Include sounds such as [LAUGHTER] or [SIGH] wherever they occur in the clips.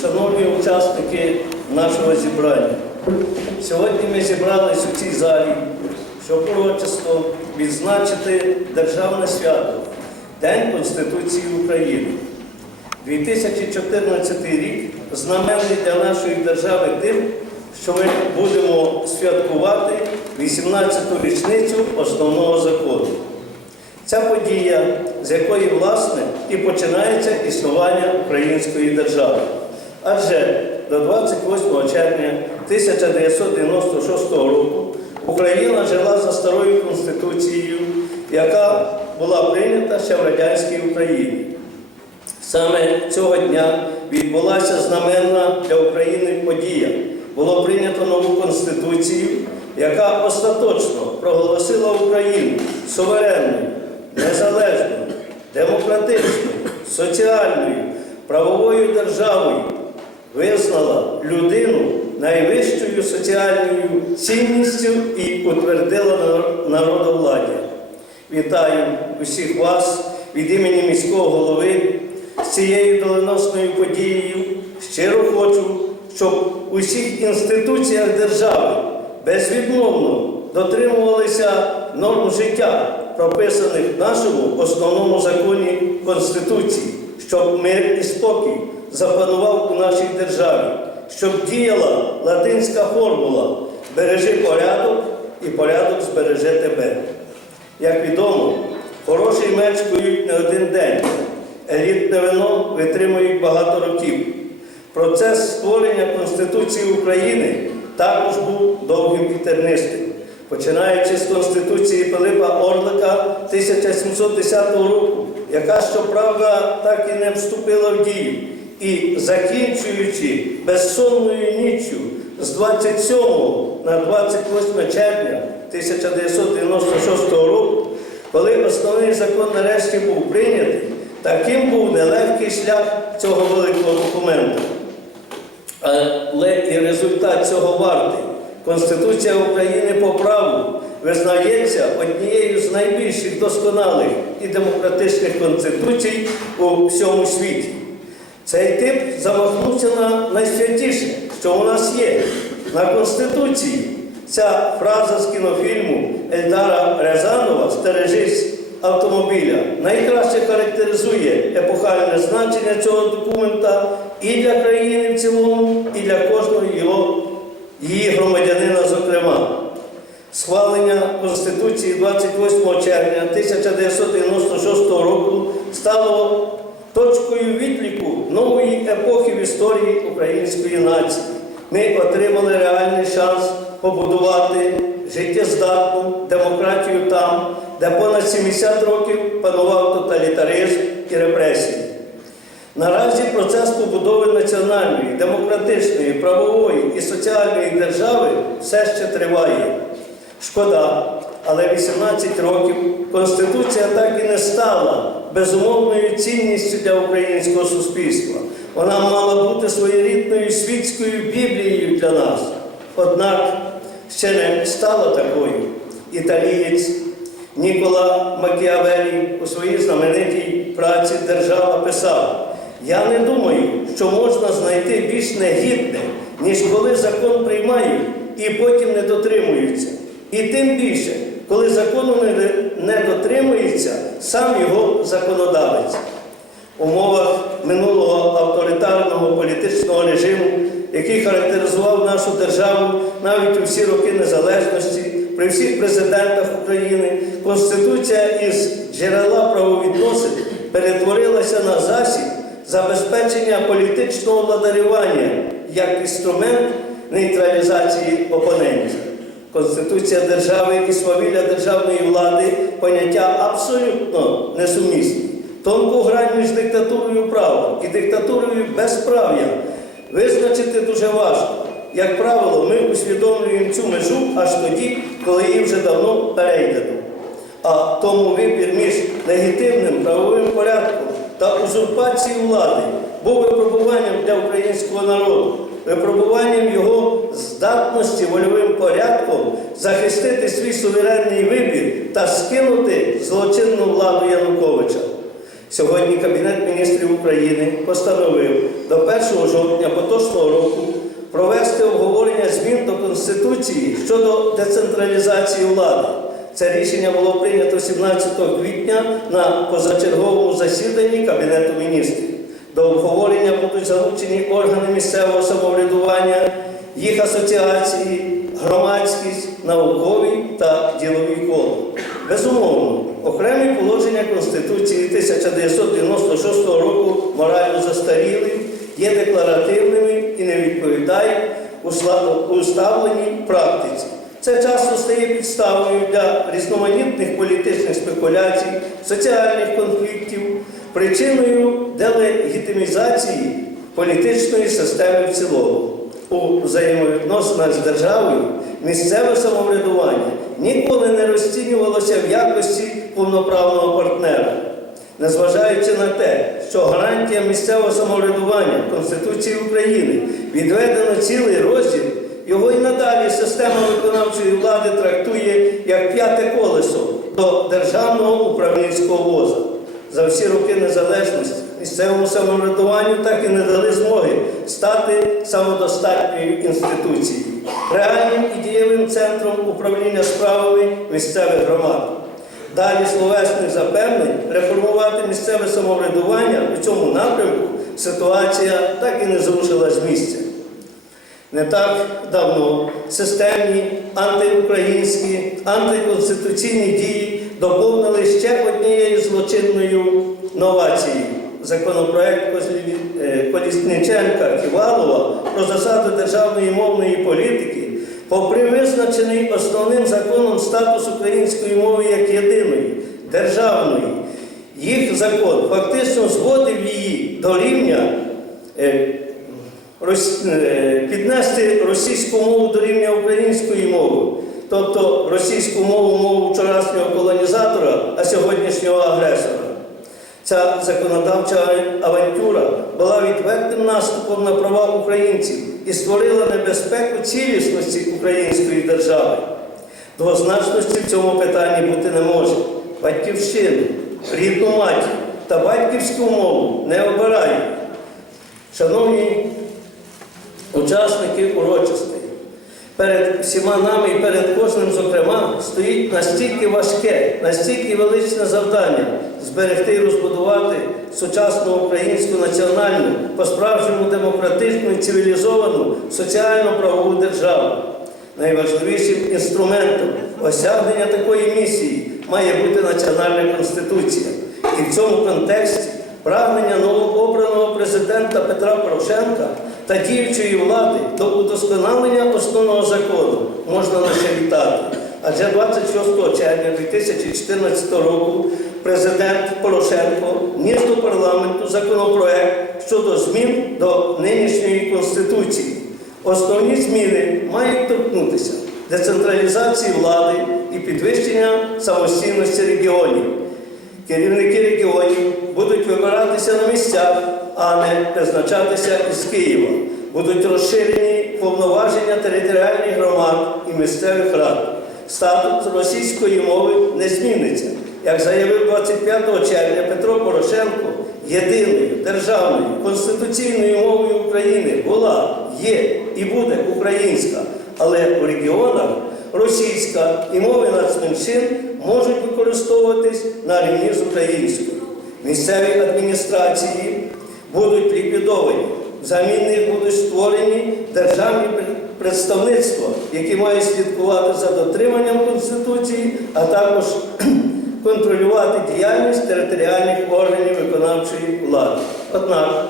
Шановні учасники нашого зібрання, сьогодні ми зібрались у цій залі, щоб урочисто відзначити державне свято День Конституції України. 2014 рік знаменний для нашої держави тим, що ми будемо святкувати 18-ту річницю основного закону. Ця подія, з якої, власне, і починається існування української держави. Адже до 28 червня 1996 року Україна жила за старою конституцією, яка була прийнята ще в радянській Україні. Саме цього дня відбулася знаменна для України подія. Було прийнято нову конституцію, яка остаточно проголосила Україну суверенною, незалежною, демократичною, соціальною, правовою державою, визнала людину найвищою соціальною цінністю і утвердила нар- народовладдя. Вітаю усіх вас від імені міського голови з цією доленосною подією. Щиро хочу, щоб у всіх інституціях держави безвідмовно дотримувалися норм життя, прописаних в нашому основному законі Конституції, щоб мир і спокій запанував у нашій державі, щоб діяла латинська формула бережи порядок і порядок збереже тебе. Як відомо, хороший меч кують не один день, елітне вино витримують багато років. Процес створення Конституції України також був довгим і тернистим. Починаючи з Конституції Пилипа Орлика 1710 року, яка, щоправда, так і не вступила в дію, і закінчуючи безсонною ніччю з 27 на 28 червня 1996 року, коли основний закон нарешті був прийнятий, таким був нелегкий шлях цього великого документу. Але і результат цього вартий. Конституція України по праву визнається однією з найбільших досконалих і демократичних конституцій у всьому світі. Цей тип замахнувся на найсвятіше, що у нас є, на Конституції. Ця фраза з кінофільму Ельдара Рязанова Стережись автомобіля найкраще характеризує епохальне значення цього документа і для країни в цілому, і для кожного його, її громадянина, зокрема. Схвалення Конституції 28 червня 1996 року стало точкою відліку нової епохи в історії української нації. Ми отримали реальний шанс побудувати життєздатну демократію там, де понад 70 років панував тоталітаризм і репресії. Наразі процес побудови національної, демократичної, правової і соціальної держави все ще триває. Шкода, але 18 років Конституція так і не стала безумовною цінністю для українського суспільства. Вона мала бути своєрідною світською Біблією для нас. Однак ще не стала такою. Італієць Нікола Макіавелі у своїй знаменитій праці Держава писав: Я не думаю, що можна знайти більш негідне, ніж коли закон приймають і потім не дотримуються. І тим більше, коли закону не, дотримується сам його законодавець. У умовах минулого авторитарного політичного режиму, який характеризував нашу державу навіть у всі роки незалежності, при всіх президентах України, Конституція із джерела правовідносин перетворилася на засіб забезпечення політичного владарювання як інструмент нейтралізації опонентів. Конституція держави і свавілля державної влади поняття абсолютно несумісні. Тонку грань між диктатурою права і диктатурою безправ'я визначити дуже важко. Як правило, ми усвідомлюємо цю межу аж тоді, коли її вже давно перейдено. А тому вибір між легітимним правовим порядком та узурпацією влади був випробуванням для українського народу, випробуванням його здатності вольовим порядком захистити свій суверенний вибір та скинути злочинну владу Януковича. Сьогодні Кабінет міністрів України постановив до 1 жовтня поточного року провести обговорення змін до Конституції щодо децентралізації влади. Це рішення було прийнято 17 квітня на позачерговому засіданні Кабінету міністрів. До обговорення будуть залучені органи місцевого самоврядування, їх асоціації, громадськість, наукові та ділові кола. Безумовно, окремі положення Конституції 1996 року морально застаріли, є декларативними і не відповідають усталеній практиці. Це часто стає підставою для різноманітних політичних спекуляцій, соціальних конфліктів, причиною делегітимізації політичної системи в цілому. У взаємовідносинах з державою місцеве самоврядування ніколи не розцінювалося в якості повноправного партнера. Незважаючи на те, що гарантія місцевого самоврядування в Конституції України відведено цілий розділ, його і надалі система виконавчої влади трактує як п'яте колесо до державного управлінського воза. За всі роки незалежності місцевому самоврядуванню так і не дали змоги стати самодостатньою інституцією, реальним і дієвим центром управління справами місцевих громад. Далі словесних запевнень реформувати місцеве самоврядування у цьому напрямку ситуація так і не зрушила з місця. Не так давно системні антиукраїнські, антиконституційні дії доповнили ще однією злочинною новацією. Законопроект е, Колісниченка Ківалова про засади державної мовної політики, попри визначений основним законом статус української мови як єдиної, державної, їх закон фактично зводив її до рівня е, піднести російську мову до рівня української мови, тобто російську мову мову вчорашнього колонізатора, а сьогоднішнього агресора. Ця законодавча авантюра була відвертим наступом на права українців і створила небезпеку цілісності української держави. Двозначності в цьому питанні бути не може. Батьківщину, рідну матір та батьківську мову не обирають. Шановні учасники урочистей, перед всіма нами і перед кожним, зокрема, стоїть настільки важке, настільки величне завдання зберегти і розбудувати сучасну українську національну, по-справжньому демократичну і цивілізовану соціально-правову державу. Найважливішим інструментом осягнення такої місії має бути національна конституція. І в цьому контексті прагнення новообраного президента Петра Порошенка та діючої влади до удосконалення основного закону можна лише вітати. Адже 26 червня 2014 року президент Порошенко вніс до парламенту законопроект щодо змін до нинішньої конституції. Основні зміни мають торкнутися децентралізації влади і підвищення самостійності регіонів. Керівники регіонів будуть вибиратися на місцях, а не призначатися із Києва. Будуть розширені повноваження територіальних громад і місцевих рад. Статус російської мови не зміниться. Як заявив 25 червня Петро Порошенко, єдиною державною конституційною мовою України була, є і буде українська, але у регіонах російська і мови нацменшин можуть використовуватись на рівні з українською. Місцеві адміністрації будуть ліквідовані. Взамін них будуть створені державні представництва, які мають слідкувати за дотриманням Конституції, а також [CLEARS THROAT] контролювати діяльність територіальних органів виконавчої влади. Однак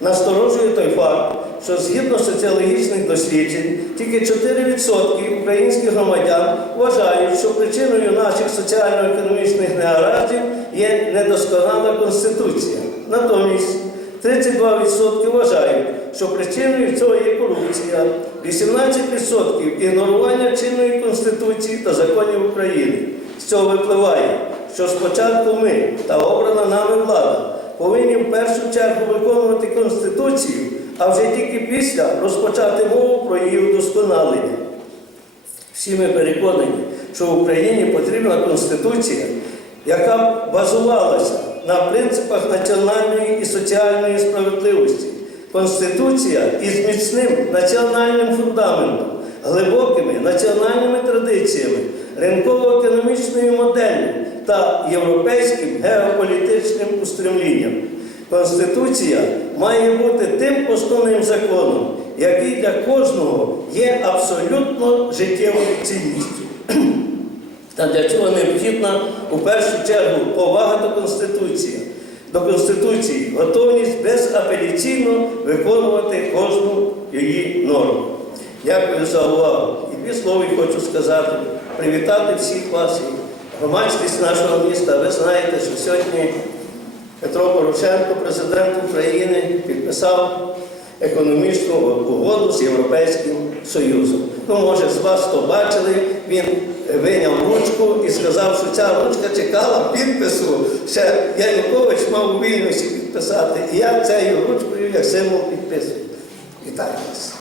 насторожує той факт, що згідно соціологічних досліджень, тільки 4% українських громадян вважають, що причиною наших соціально-економічних негараздів є недосконала конституція. Натомість 32% вважають, що причиною цього є корупція, 18% ігнорування чинної конституції та законів України. З цього випливає, що спочатку ми та обрана нами влада повинні в першу чергу виконувати Конституцію, а вже тільки після розпочати мову про її удосконалення. Всі ми переконані, що в Україні потрібна Конституція, яка базувалася на принципах національної і соціальної справедливості. Конституція із міцним національним фундаментом, глибокими національними традиціями, ринково-економічною моделлю та європейським геополітичним устремлінням. Конституція має бути тим основним законом, який для кожного є абсолютно життєвою цінністю. [CLEARS THROAT] Та для цього необхідна у першу чергу повага до Конституції, до Конституції, готовність безапеляційно виконувати кожну її норму. Дякую за увагу. І дві слова хочу сказати, привітати всіх вас громадськість нашого міста. Ви знаєте, що сьогодні Петро Порошенко, президент України, підписав економічну угоду з Європейським Союзом. Ну, може, з вас то бачили, він виняв ручку і сказав, що ця ручка чекала підпису. Ще Янукович мав вільності підписати. І я цією ручкою як символ підписую. Вітаю вас.